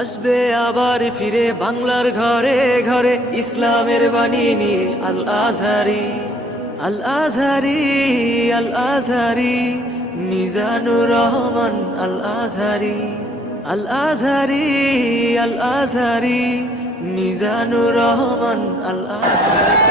আসবে আবার ফিরে বাংলার ঘরে ঘরে ইসলামের বাণী নিয়ে আল আজহারি, আল আজহারি, আল আজহারি, মিজানুর রহমান আল আজহারি, আল আজহারি, আল আজহারি, মিজানুর রহমান আল আজহারি।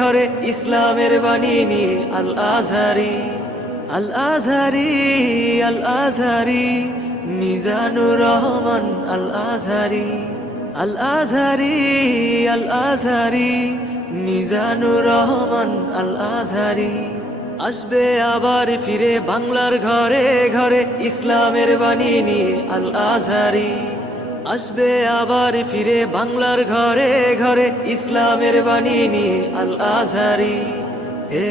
ঘরে ইসলামের বাণী নিয়ে আল আজহারি, আল আজহারি, আল আজহারি, মিজানুর রহমান আল আজহারি, আল আজহারি, আল আজহারি, মিজানুর রহমান আল আজহারি। আসবে আবার ফিরে বাংলার ঘরে ঘরে ইসলামের বাণী নিয়ে আল আজহারি। আসবে আবার ফিরে বাংলার ঘরে ঘরে ইসলামের বাণী নিয়ে আল আজহারি। এ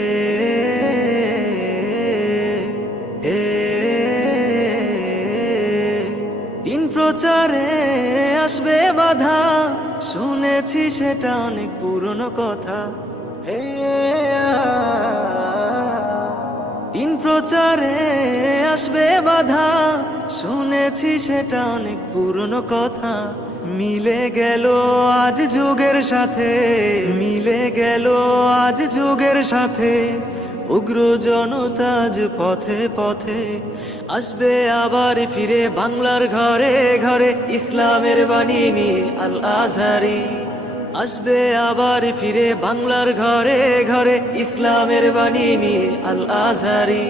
এ দিন প্রচারে আসবে বাধা, শুনেছি সেটা অনেক পুরনো কথা। দিন প্রচারে আসবে বাধা, শুনেছি সেটা অনেক পুরনো কথা। মিলে গেল আজ যুগের সাথে, মিলে গেল আজ যুগের সাথে, উগ্র জনতা আজ পথে পথে। আসবে আবার ফিরে বাংলার ঘরে ঘরে ইসলামের বাণী নিয়ে আল আজহারি। আসবে আবার ফিরে বাংলার ঘরে ঘরে ইসলামের বাণী নিয়ে আল আজহারি,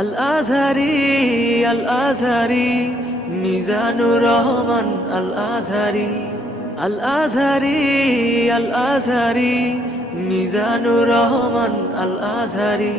আল আজহারি, আল আজহারি, মিজানুর রহমান আল আজহারি, আল আজহারি, আল আজহারি, মিজানুর রহমান আল আজহারি।